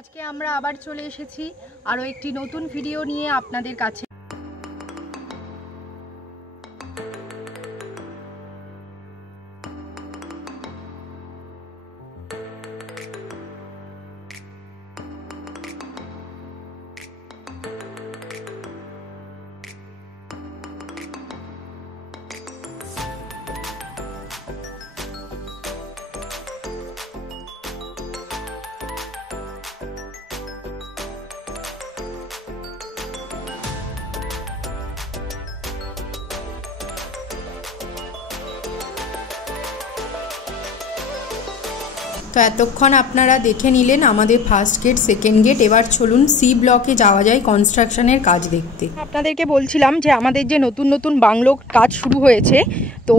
আজকে আমরা আবার চলে এসেছি আরও একটি নতুন ভিডিও নিয়ে আপনাদের কাছে। তো এতক্ষণ আপনারা দেখে নিলেন আমাদের ফার্স্ট গেট, সেকেন্ড গেট। এবার চলুন সি ব্লকে যাওয়া যায় কনস্ট্রাকশনের কাজ দেখতে। আপনাদেরকে বলছিলাম যে আমাদের যে নতুন নতুন বাংলো কাজ শুরু হয়েছে, তো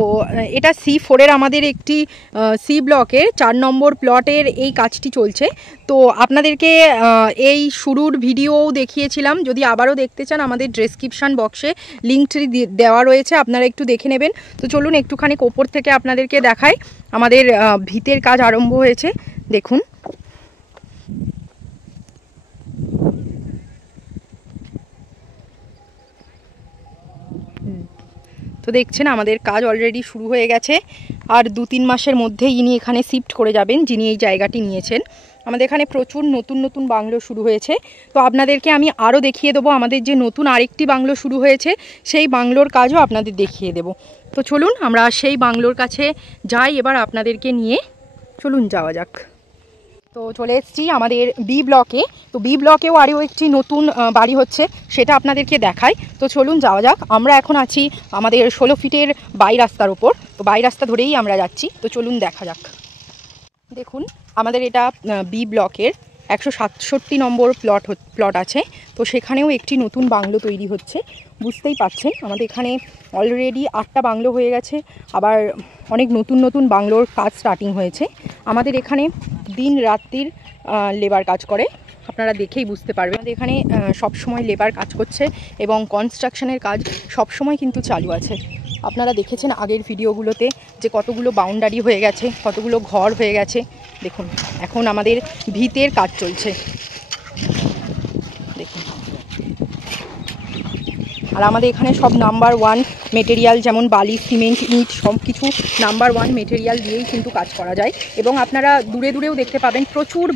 এটা C4-এর আমাদের একটি সি ব্লকের 4 নম্বর প্লটের এই কাজটি চলছে। তো আপনাদেরকে এই শুরুর ভিডিও দেখিয়েছিলাম, যদি আবারও দেখতে চান আমাদের ডেসক্রিপশান বক্সে লিঙ্কটি দেওয়া রয়েছে, আপনারা একটু দেখে নেবেন। তো চলুন একটুখানি ওপর থেকে আপনাদেরকে দেখাই। আমাদের ভিতের কাজ আরম্ভ হয়েছে, দেখুন। তো দেখছেন আমাদের কাজ অলরেডি শুরু হয়ে গেছে, আর 2-3 মাসের মধ্যেই ইনি এখানে শিফট করে যাবেন, যিনি এই জায়গাটি নিয়েছেন। আমাদের এখানে প্রচুর নতুন নতুন বাংলো শুরু হয়েছে। তো আপনাদেরকে আমি আরও দেখিয়ে দেবো আমাদের যে নতুন আরেকটি বাংলো শুরু হয়েছে, সেই বাংলোর কাজও আপনাদের দেখিয়ে দেব। তো চলুন আমরা সেই বাংলোর কাছে যাই এবার আপনাদেরকে নিয়ে। চলুন যাওয়া যাক। তো চলে এসেছি আমাদের বি ব্লকে। তো বি ব্লকেও আরও একটি নতুন বাড়ি হচ্ছে, সেটা আপনাদেরকে দেখাই। তো চলুন যাওয়া যাক। আমরা এখন আছি আমাদের 16 ফিটের বাই রাস্তার ওপর। তো বাই রাস্তা ধরেই আমরা যাচ্ছি। তো চলুন দেখা যাক। দেখুন আমাদের এটা বি ব্লকের 167 নম্বর প্লট আছে। তো সেখানেও একটি নতুন বাংলো তৈরি হচ্ছে। বুঝতেই পাচ্ছেন আমাদের এখানে অলরেডি 8টা বাংলো হয়ে গেছে, আবার অনেক নতুন নতুন বাংলোর কাজ স্টার্টিং হয়েছে। আমাদের এখানে দিন রাত্রির লেবার কাজ করে, আপনারা দেখেই বুঝতে পারবেন। আমাদের এখানে সবসময় লেবার কাজ করছে এবং কনস্ট্রাকশনের কাজ সবসময় কিন্তু চালু আছে। আপনারা দেখেছেন আগের ভিডিওগুলোতে যে কতগুলো বাউন্ডারি হয়ে গেছে, কতগুলো ঘর হয়ে গেছে। দেখুন এখন আমাদের ভিতের কাজ চলছে, দেখুন। আর আমাদের এখানে সব নাম্বার 1 মেটেরিয়াল, যেমন বালি, সিমেন্ট, ইট, সব কিছু নাম্বার 1 মেটেরিয়াল দিয়েই কিন্তু কাজ করা যায়। এবং আপনারা দূরে দূরেও দেখতে পাবেন প্রচুর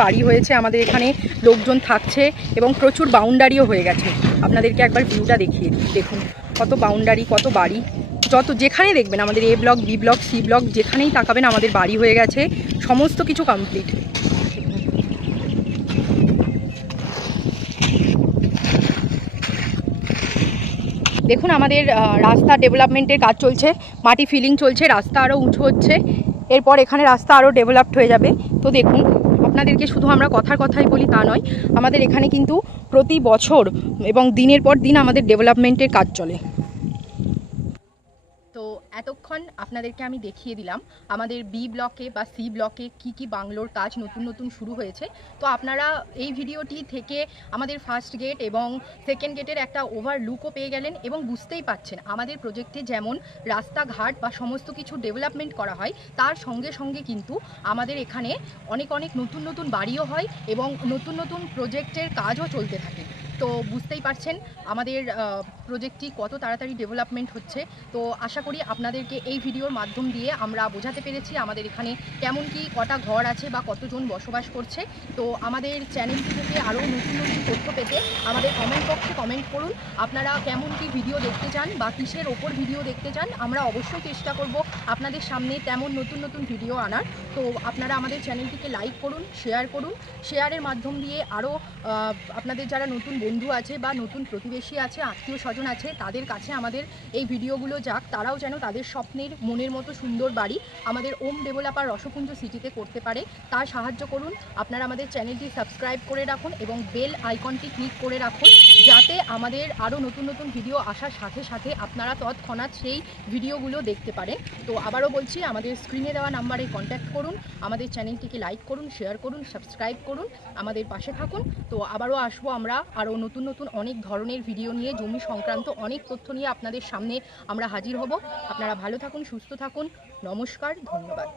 বাড়ি হয়েছে আমাদের এখানে, লোকজন থাকছে এবং প্রচুর বাউন্ডারিও হয়ে গেছে। আপনাদেরকে একবার ভিউটা দেখিয়ে দিই, দেখুন কত বাউন্ডারি, কত বাড়ি। যেখানে দেখবেন আমাদের A block, B block, C block, যেখানেই তাকাবেন আমাদের বাড়ি হয়ে গেছে, সমস্ত কিছু কমপ্লিট। দেখুন আমাদের রাস্তা ডেভেলপমেন্টের কাজ চলছে, মাটি ফিলিং চলছে, রাস্তা আরও উঁচু হচ্ছে, এরপর এখানে রাস্তা আরও ডেভেলপড হয়ে যাবে। তো দেখুন আপনাদেরকে শুধু আমরা কথাই বলি তা নয়, আমাদের এখানে কিন্তু প্রতি বছর এবং দিনের পর দিন আমাদের ডেভেলপমেন্টের কাজ চলে। তো এতক্ষণ আপনাদেরকে আমি দেখিয়ে দিলাম আমাদের বি ব্লকে বা সি ব্লকে কি বাংলোর কাজ নতুন নতুন শুরু হয়েছে। তো আপনারা এই ভিডিওটি থেকে আমাদের ফার্স্ট গেট এবং সেকেন্ড গেটের একটা ওভারলুকও পেয়ে গেলেন এবং বুঝতেই পাচ্ছেন আমাদের প্রজেক্টে যেমন রাস্তাঘাট বা সমস্ত কিছু ডেভেলপমেন্ট করা হয়, তার সঙ্গে সঙ্গে কিন্তু আমাদের এখানে অনেক নতুন নতুন বাড়িও হয় এবং নতুন নতুন প্রজেক্টের কাজও চলতে থাকে। তো বুঝতেই পারছেন আমাদের প্রজেক্টটি কত তাড়াতাড়ি ডেভেলপমেন্ট হচ্ছে। তো আশা করি আপনাদেরকে এই ভিডিওর মাধ্যম দিয়ে আমরা বোঝাতে পেরেছি আমাদের এখানে কেমন কি কটা ঘর আছে বা কতজন বসবাস করছে। তো আমাদের চ্যানেলটি থেকে আরও নতুন নতুন তথ্য পেতে আমাদের কমেন্ট বক্সে কমেন্ট করুন আপনারা কেমন কি ভিডিও দেখতে চান বা কিসের ওপর ভিডিও দেখতে চান। আমরা অবশ্যই চেষ্টা করব আপনাদের সামনে তেমন নতুন নতুন ভিডিও আনার। তো আপনারা আমাদের চ্যানেলটিকে লাইক করুন, শেয়ার করুন। শেয়ারের মাধ্যম দিয়ে আরও আপনাদের যারা নতুন বন্ধু আছে বা নতুন প্রতিবেশী আছে, আত্মীয় স্বজন আছে, তাদের কাছে আমাদের এই ভিডিওগুলো যাক, তারাও যেন তাদের স্বপ্নের মনের মতো সুন্দর বাড়ি আমাদের ওম ডেভেলপার রসপুঞ্জ সিটিতে করতে পারে, তার সাহায্য করুন। আপনারা আমাদের চ্যানেলটি সাবস্ক্রাইব করে রাখুন এবং বেল আইকনটি ক্লিক করে রাখুন, যাতে আমাদের আরও নতুন নতুন ভিডিও আসার সাথে সাথে আপনারা তৎক্ষণাৎ সেই ভিডিওগুলো দেখতে পারেন। তো আবারও বলছি, আমাদের স্ক্রিনে দেওয়া নাম্বারে কন্ট্যাক্ট করুন, আমাদের চ্যানেলটিকে লাইক করুন, শেয়ার করুন, সাবস্ক্রাইব করুন, আমাদের পাশে থাকুন। তো আবারও আসবো আমরা আরও নতুন নতুন অনেক ধরনের ভিডিও নিয়ে, জমি সংক্রান্ত অনেক তথ্য নিয়ে আপনাদের সামনে আমরা হাজির হব। আপনারা ভালো থাকুন, সুস্থ থাকুন। নমস্কার, ধন্যবাদ।